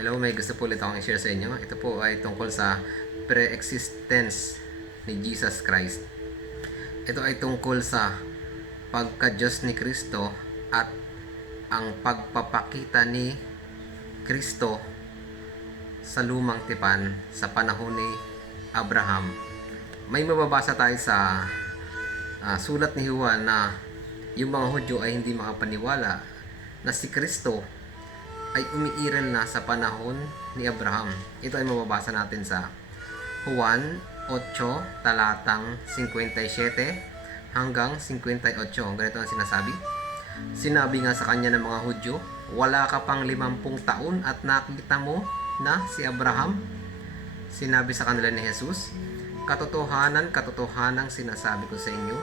Hello, may gusto po ulit akong i-share sa inyo. Ito po ay tungkol sa pre-existence ni Jesus Christ. Ito ay tungkol sa pagka-Diyos ni Kristo at ang pagpapakita ni Kristo sa lumang tipan sa panahon ni Abraham. May mababasa tayo sa sulat ni Juan na yung mga Hudyo ay hindi makapaniwala na si Kristo ay umiiral na sa panahon ni Abraham. Ito ay mababasa natin sa Juan 8, talatang 57 hanggang 58. Ganito ang sinasabi. Sinabi nga sa kanya ng mga Hudyo, wala ka pang 50 taon at nakita mo na si Abraham? Sinabi sa kanila ni Jesus, katotohanan sinasabi ko sa inyo,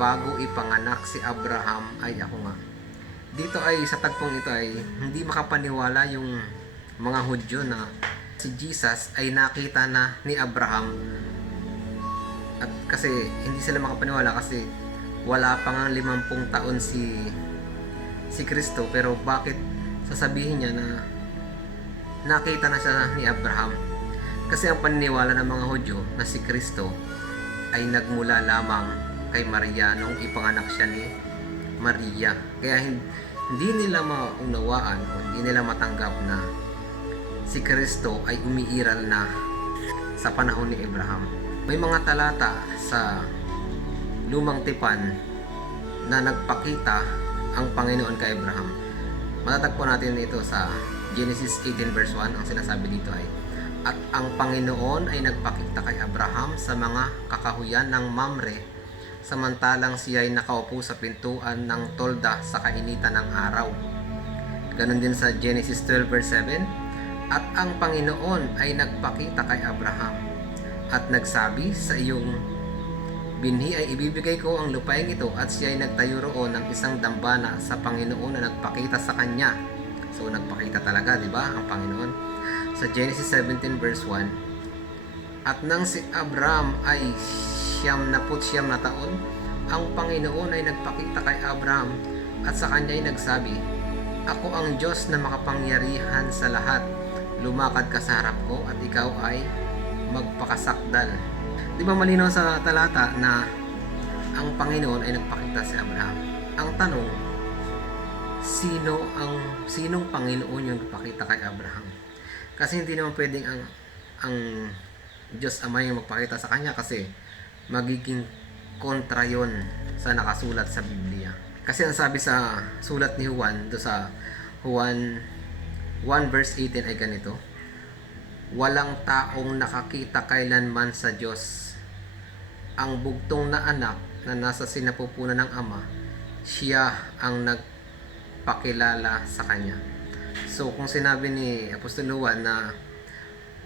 bago ipanganak si Abraham ay ako nga. Dito ay sa tagpong ito ay hindi makapaniwala yung mga Hudyo na si Jesus ay nakita na ni Abraham. At kasi hindi sila makapaniwala kasi wala pa nga 50 taon si Kristo, pero bakit sasabihin niya na nakita na siya ni Abraham? Kasi ang paniniwala ng mga Hudyo na si Kristo ay nagmula lamang kay Maria nung ipanganak siya ni Maria. Kaya hindi nila maunawaan o hindi nila matanggap na si Kristo ay umiiral na sa panahon ni Abraham. May mga talata sa lumang tipan na nagpakita ang Panginoon kay Abraham. Matatagpo natin ito sa Genesis 18 verse 1. Ang sinasabi dito ay, at ang Panginoon ay nagpakita kay Abraham sa mga kakahuyan ng Mamre samantalang siya ay nakaupo sa pintuan ng tolda sa kainitan ng araw. Ganon din sa Genesis 12 verse 7, at ang Panginoon ay nagpakita kay Abraham at nagsabi, sa iyong binhi ay ibibigay ko ang lupain ito, at siya ay nagtayo roon ng isang dambana sa Panginoon na nagpakita sa kanya. So nagpakita talaga, di ba, ang Panginoon. Sa Genesis 17 verse 1, at nang si Abraham ay 99 na taon, ang Panginoon ay nagpakita kay Abraham at sa kanya ay nagsabi, ako ang Diyos na makapangyarihan sa lahat. Lumakad ka sa harap ko at ikaw ay magpakasakdal. Di ba malinaw sa talata na ang Panginoon ay nagpakita sa Abraham? Ang tanong, sinong Panginoon yung nagpakita kay Abraham? Kasi hindi naman pwedeng ang Diyos Ama yung magpakita sa kanya, kasi magiging kontra yon sa nakasulat sa Biblia. Kasi ang sabi sa sulat ni Juan, do sa Juan 1 verse 18 ay ganito, walang taong nakakita kailanman sa Diyos. Ang bugtong na anak na nasa sinapupunan ng Ama, siya ang nagpakilala sa kanya. So kung sinabi ni Apostol Juan na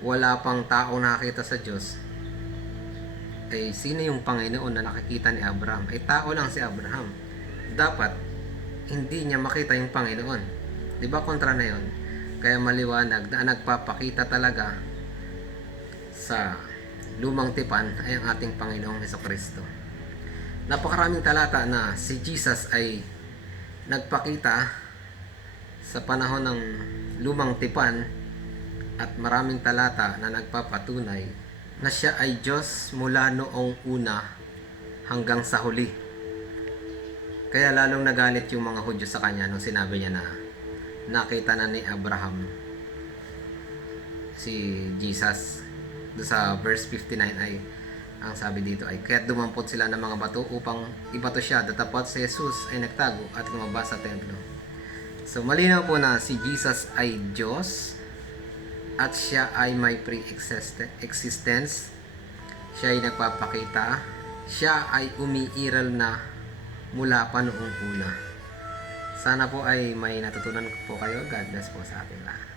wala pang taong nakakita sa Diyos, ay sino yung Panginoon na nakikita ni Abraham? Ay tao lang si Abraham. Dapat hindi niya makita yung Panginoon. Di ba kontra na yon? Kaya maliwanag na nagpapakita talaga sa lumang tipan ay ang ating Panginoong Hesukristo. Napakaraming talata na si Jesus ay nagpakita sa panahon ng lumang tipan, at maraming talata na nagpapatunay na siya ay Diyos mula noong una hanggang sa huli. Kaya lalong nagalit yung mga Hudyo sa kanya nung sinabi niya na nakita na ni Abraham si Jesus. Doon sa verse 59 ay ang sabi dito ay, kaya't dumampot sila ng mga bato upang ibato siya, datapat si Jesus ay nagtago at lumabas sa templo. So malinaw po na si Jesus ay Diyos at siya ay may pre-existence. Siya ay nagpapakita. Siya ay umiiral na mula pa noong una. Sana po ay may natutunan po kayo. God bless po sa ating lahat.